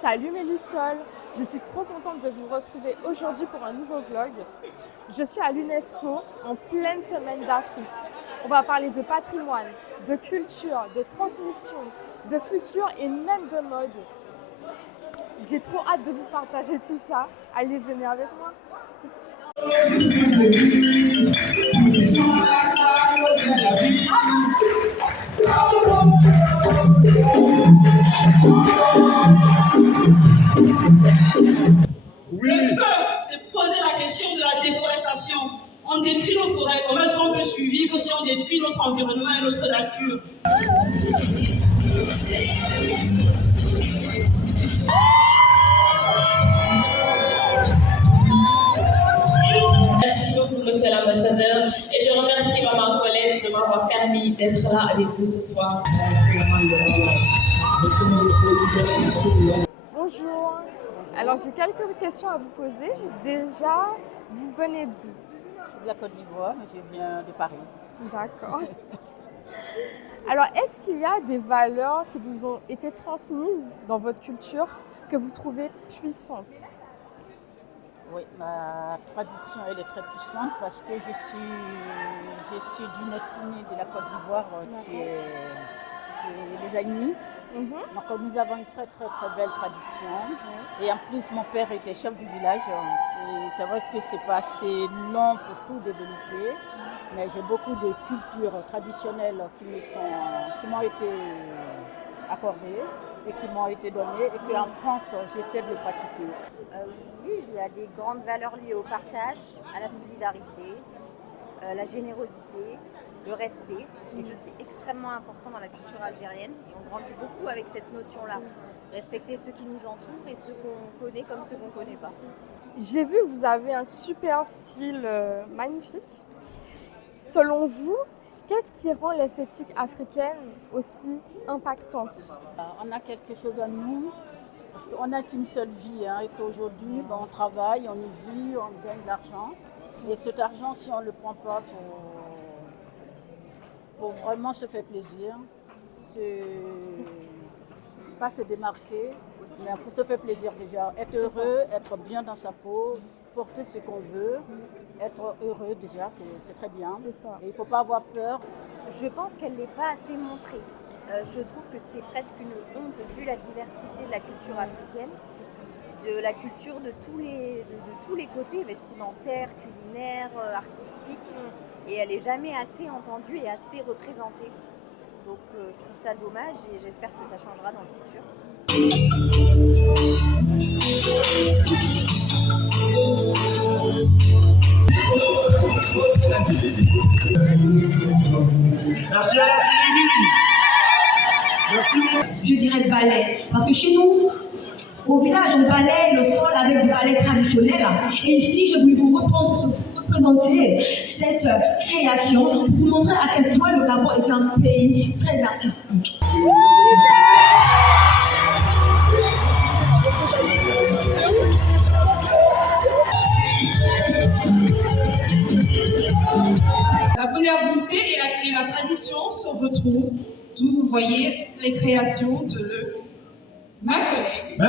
Salut mes lucioles, je suis trop contente de vous retrouver aujourd'hui pour un nouveau vlog. Je suis à l'UNESCO en pleine semaine d'Afrique. On va parler de patrimoine, de culture, de transmission, de futur et même de mode. J'ai trop hâte de vous partager tout ça. Allez, venez avec moi. Oui. Le peuple s'est posé la question de la déforestation. On détruit nos forêts. Comment est-ce qu'on peut survivre si on détruit notre environnement et notre nature? Merci beaucoup, monsieur l'ambassadeur. Et je remercie maman Colette de m'avoir permis d'être là avec vous ce soir. Bonjour. Alors j'ai quelques questions à vous poser. Déjà, vous venez d'où? Je suis de la Côte d'Ivoire, mais je viens de Paris. D'accord. Alors, est-ce qu'il y a des valeurs qui vous ont été transmises dans votre culture que vous trouvez puissantes? Oui, ma tradition elle est très puissante parce que je suis d'une ethnie de la Côte d'Ivoire qui est les Aïnis. Donc nous avons une très belle tradition. Et en plus mon père était chef du village. Et c'est vrai que c'est pas assez long pour tout développer. Mais j'ai beaucoup de cultures traditionnelles qui m'ont été accordées et qui m'ont été données et qu'en France j'essaie de pratiquer. Oui, il y a des grandes valeurs liées au partage, à la solidarité, la générosité, le respect. C'est quelque chose qui est extrêmement important dans la culture algérienne et on grandit beaucoup avec cette notion-là. Respecter ceux qui nous entourent et ceux qu'on connaît comme ceux qu'on ne connaît pas. J'ai vu que vous avez un super style magnifique. Selon vous, qu'est-ce qui rend l'esthétique africaine aussi impactante? On a quelque chose en nous, parce qu'on n'a qu'une seule vie, et qu'aujourd'hui, on travaille, on y vit, on gagne de l'argent. Et cet argent, si on ne le prend pas pour vraiment se faire plaisir, pas se démarquer, mais pour se faire plaisir déjà, être heureux, être bien dans sa peau, porter ce qu'on veut, être heureux déjà, c'est très bien. C'est ça. Et il ne faut pas avoir peur. Je pense qu'elle n'est pas assez montrée. Je trouve que c'est presque une honte vu la diversité de la culture africaine, de la culture de tous les côtés, vestimentaires, culinaires, artistiques, et elle n'est jamais assez entendue et assez représentée. Donc je trouve ça dommage et j'espère que ça changera dans le futur. Merci à la Je dirais le ballet. Parce que chez nous, au village, on balaye le sol avec du ballet traditionnel. Et ici, je voulais vous représenter cette création pour vous montrer à quel point le Gabon est un pays très artistique. La modernité et la tradition se retrouvent. D'où vous voyez les créations de ma collègue.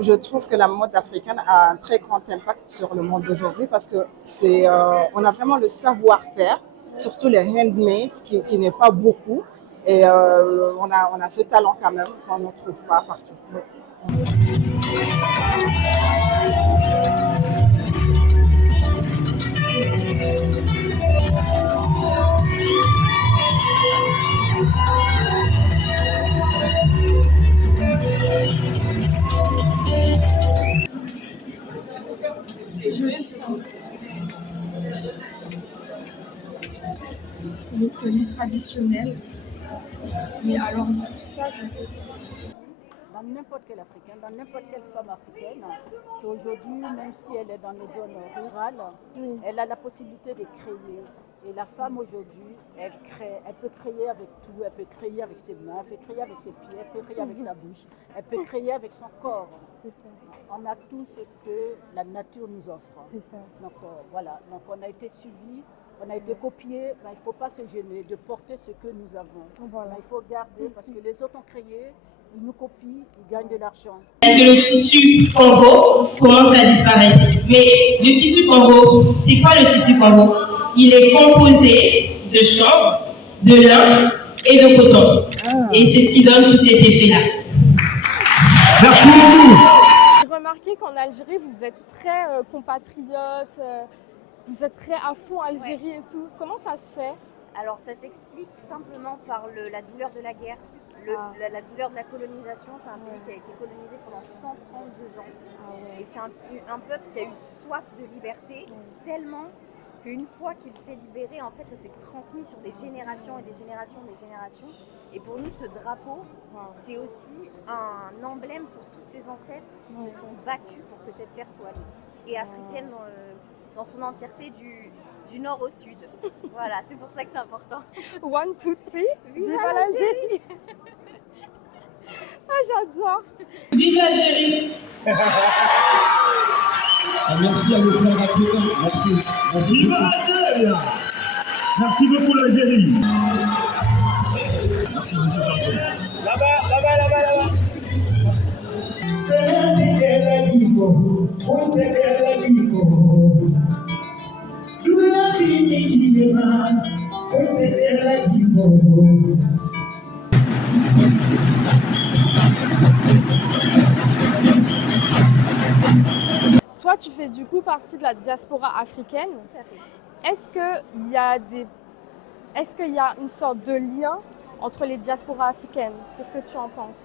Je trouve que la mode africaine a un très grand impact sur le monde d'aujourd'hui parce que on a vraiment le savoir-faire, surtout les handmade qui n'est pas beaucoup, et on a ce talent quand même qu'on ne trouve pas partout. C'est une tenue traditionnelle. Mais alors tout ça, je sais pas. dans n'importe quelle africaine, dans n'importe quelle femme africaine, qui aujourd'hui, même si elle est dans les zones rurales, elle a la possibilité de créer. Et la femme aujourd'hui, elle peut créer avec tout, elle peut créer avec ses mains, elle peut créer avec ses pieds, elle peut créer avec sa bouche, elle peut créer avec son corps. C'est ça. On a tout ce que la nature nous offre. C'est ça. Donc voilà, donc on a été suivis, on a été copiés, ben, il ne faut pas se gêner de porter ce que nous avons. Voilà. Ben, il faut garder parce que les autres ont créé, ils nous copient, ils gagnent de l'argent. Que le tissu Congo commence à disparaître. Mais le tissu Congo, c'est quoi le tissu Congo? Il est composé de chanvre, de lin et de coton. Et c'est ce qui donne tout cet effet-là. Merci beaucoup. J'ai remarqué qu'en Algérie, vous êtes très compatriotes, vous êtes très à fond Algérie et tout. Comment ça se fait? Alors ça s'explique simplement par la douleur de la guerre. La douleur de la colonisation, c'est un pays qui a été colonisé pendant 132 ans. Et c'est un peuple qui a eu soif de liberté tellement qu'une fois qu'il s'est libéré, en fait, ça s'est transmis sur des générations et des générations et des générations. Et pour nous, ce drapeau, c'est aussi un emblème pour tous ces ancêtres qui se sont battus pour que cette terre soit libre et africaine dans son entièreté du nord au sud. Voilà, c'est pour ça que c'est important. 1, 2, 3, vive l'Algérie! Ah, j'adore! Vive l'Algérie! Merci à nos frères africains. Merci. Merci Vive l'Algérie! Merci beaucoup l'Algérie. Merci monsieur Fargo. Là-bas. Toi, tu fais du coup partie de la diaspora africaine. Est-ce qu'il y a une sorte de lien entre les diasporas africaines? Qu'est-ce que tu en penses?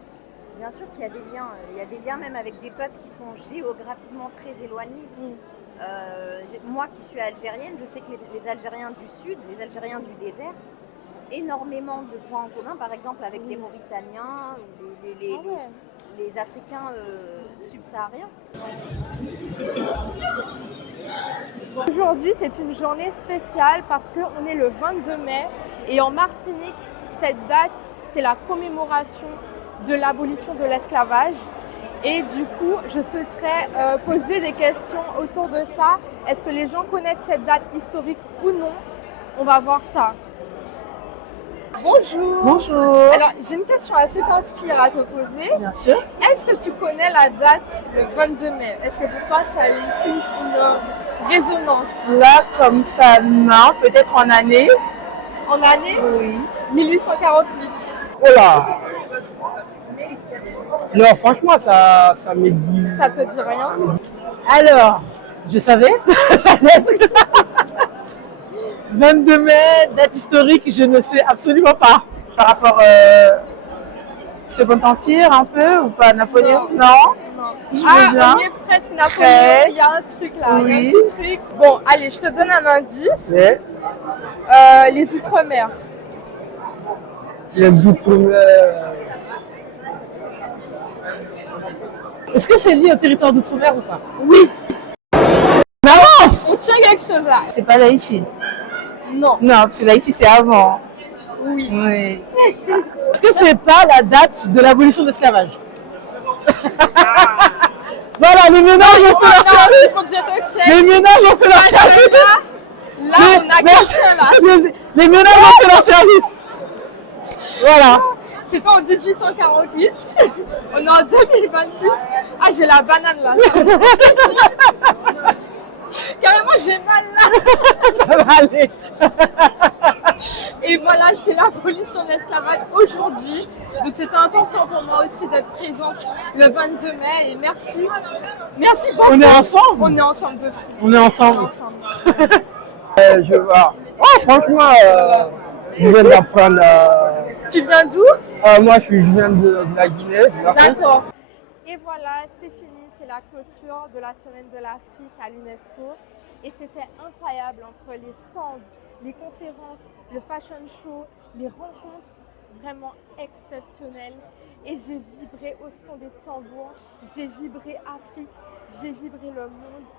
Bien sûr qu'il y a des liens. Il y a des liens même avec des peuples qui sont géographiquement très éloignés. Moi qui suis algérienne, je sais que les Algériens du Sud, les Algériens du désert, énormément de points en commun, par exemple avec les Mauritaniens, les Africains subsahariens. Aujourd'hui, c'est une journée spéciale parce qu'on est le 22 mai et en Martinique, cette date, c'est la commémoration de l'abolition de l'esclavage. Et du coup, je souhaiterais poser des questions autour de ça. Est-ce que les gens connaissent cette date historique ou non? On va voir ça. Bonjour. Bonjour. Alors, j'ai une question assez particulière à te poser. Bien sûr. Est-ce que tu connais la date, le 22 mai? Est-ce que pour toi, ça a une résonance? Là, comme ça, non. Peut-être en année. En année? Oui. 1848. Oh là. Non, franchement, ça me dit... Ça te dit rien? Alors, je savais. 22 mai, date historique, je ne sais absolument pas. Par rapport Second Empire, un peu, ou pas Napoléon? Non. On y est presque, Napoléon. Il y a un truc là, il y a un petit truc. Bon, allez, je te donne un indice. Ouais. Les Outre-mer. Les Outre-mer. Est-ce que c'est lié au territoire d'Outre-mer ou pas? Oui. Avance! On tient quelque chose là. C'est pas l'Haïti. Non. Non, parce que l'Haïti c'est avant. Oui. Est-ce que c'est pas la date de l'abolition de l'esclavage? Voilà, les ménages ont fait leur service. Il faut que je te check. Les ménages ont fait leur service. Là, on a quelqu'un là. Les ménages ont fait leur service. Voilà. C'était en 1848. On est en 2026. Ah, j'ai la banane là. Carrément, j'ai mal là. Ça va aller. Et voilà, c'est l'abolition de l'esclavage aujourd'hui. Donc c'était important pour moi aussi d'être présente le 22 mai. Et merci. Merci beaucoup. On est ensemble. On est ensemble de fou. On est ensemble. Je vois. Oh, franchement, je viens d'apprendre. Tu viens d'où? Moi, je viens de la Guinée. D'accord. Et voilà, c'est fini. C'est la clôture de la Semaine de l'Afrique à l'UNESCO. Et c'était incroyable entre les stands, les conférences, le fashion show, les rencontres. vraiment exceptionnel. Et j'ai vibré au son des tambours, j'ai vibré Afrique, j'ai vibré le monde.